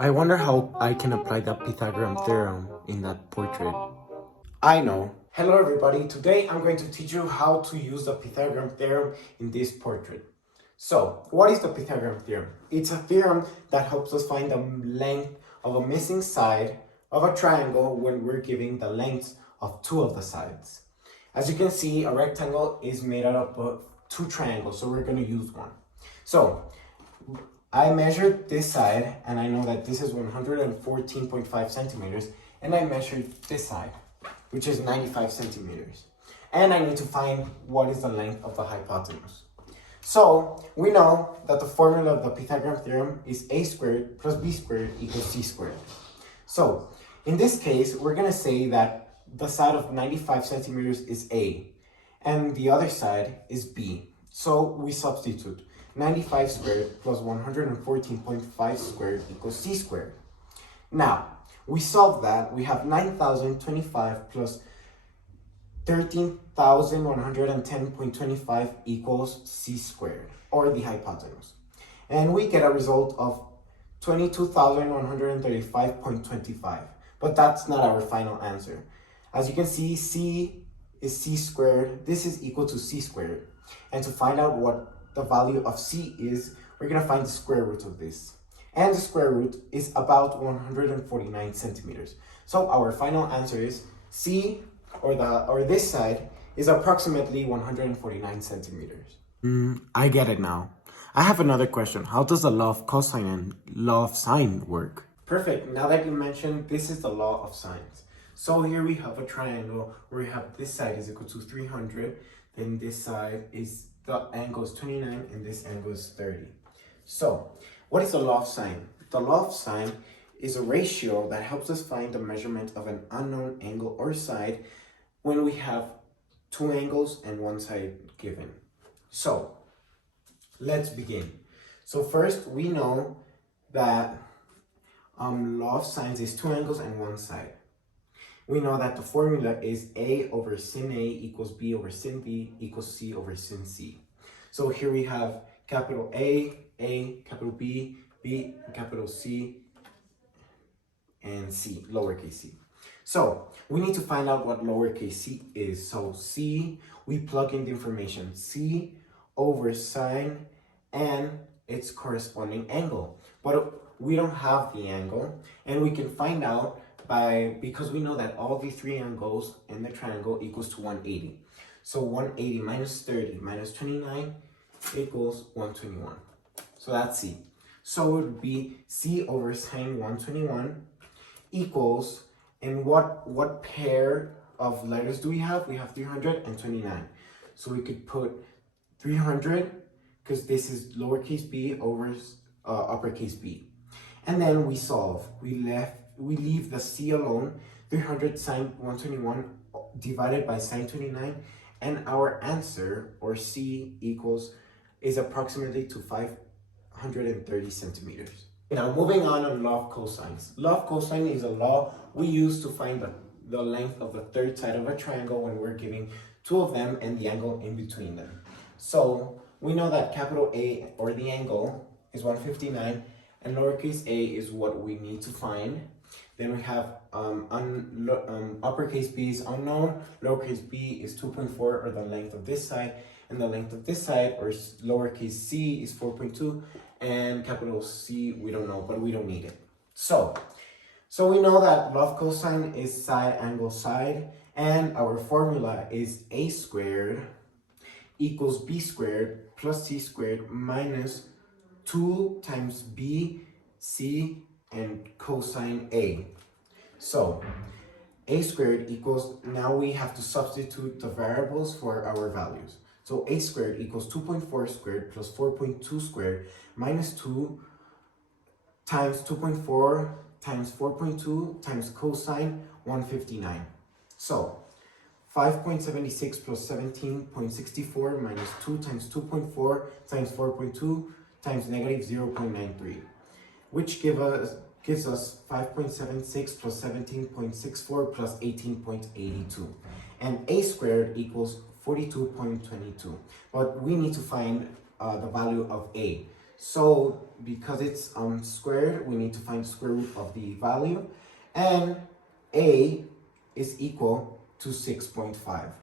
I wonder how I can apply the Pythagorean theorem in that portrait. I know. Hello everybody, today I'm going to teach you how to use the Pythagorean theorem in this portrait. So, what is the Pythagorean theorem? It's a theorem that helps us find the length of a missing side of a triangle when we're giving the lengths of two of the sides. As you can see, a rectangle is made out of two triangles, so we're going to use one. So, I measured this side and I know that this is 114.5 centimeters, and I measured this side, which is 95 centimeters. And I need to find what is the length of the hypotenuse. So we know that the formula of the Pythagorean theorem is a squared plus b squared equals c squared. So in this case, we're gonna say that the side of 95 centimeters is a, and the other side is b. So we substitute 95 squared plus 114.5 squared equals c squared. Now, we solve that. We have 9,025 plus 13,110.25 equals c squared, or the hypotenuse. And we get a result of 22,135.25. But that's not our final answer. As you can see, c is c squared. This is equal to c squared. And to find out what the value of c is, we're going to find the square root of this. And the square root is about 149 centimeters. So our final answer is c, or this side, is approximately 149 centimeters. I get it now. I have another question. How does the law of cosine and law of sine work? Perfect. Now that you mentioned, this is the law of sines. So here we have a triangle where we have this side is equal to 300, then this side is, the angle is 29, and this angle is 30. So, what is the law of sine? The law of sine is a ratio that helps us find the measurement of an unknown angle or side when we have two angles and one side given. So, let's begin. So first, we know that law of sines is two angles and one side. We know that the formula is a over sin a equals b over sin b equals c over sin c. So here we have capital A, capital B, B, capital C, and C, lowercase c. So we need to find out what lowercase c is. So c, we plug in the information, c over sine and its corresponding angle. But we don't have the angle, and we can find out because we know that all the three angles in the triangle equals to 180. So 180 minus 30 minus 29 equals 121. So that's C. So it would be C over sine 121 equals, and what pair of letters do we have? We have 329. So we could put 300, because this is lowercase b over uppercase b. And then we solve. We leave the c alone, 300 sine 121 divided by sine 29, and our answer, or c, is approximately to 530 centimeters. Now moving on law of cosines. Law of cosine is a law we use to find the length of the third side of a triangle when we're giving two of them and the angle in between them. So we know that capital A, or the angle, is 159, and lowercase a is what we need to find. Then we have uppercase b is unknown, lowercase b is 2.4, or the length of this side, and the length of this side, or lowercase c, is 4.2, and capital C we don't know, but we don't need it. So we know that law of cosine is side angle side, and our formula is a squared equals b squared plus c squared minus 2 times b, c, and cosine a. So a squared equals, now we have to substitute the variables for our values. So a squared equals 2.4 squared plus 4.2 squared minus 2 times 2.4 times 4.2 times cosine 159. So 5.76 plus 17.64 minus 2 times 2.4 times 4.2 times negative 0.93, which gives us 5.76 plus 17.64 plus 18.82. And a squared equals 42.22. But we need to find the value of a. So because it's squared, we need to find the square root of the value, and a is equal to 6.5.